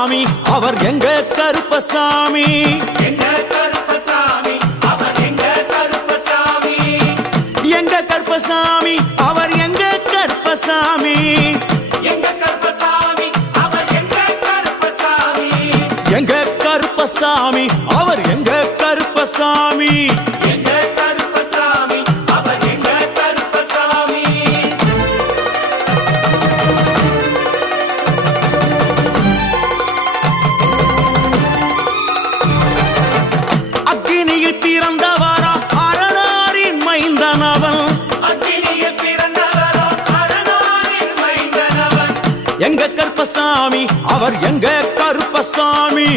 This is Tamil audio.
கருப்பசாமி அவர் எங்க கருப்பசாமி எங்க கருப்பசாமி அவர் எங்க கருப்பசாமி எங்க கருப்பசாமி அவர் எங்க கருப்பசாமி எங்க கருப்பசாமி அவர் எங்க கருப்பசாமி எங்க கருப்பசாமி அவர் எங்க கருப்பசாமி எங்க கருப்பசாமி அவர் எங்க கருப்பசாமி அக்கினியில் பிறந்தவரா அரணாரின் மைந்தனவன் அக்கினியில் பிறந்தவரோ அரணாரின் மைந்தனவன் எங்க கருப்பசாமி அவர் எங்க கருப்பசாமி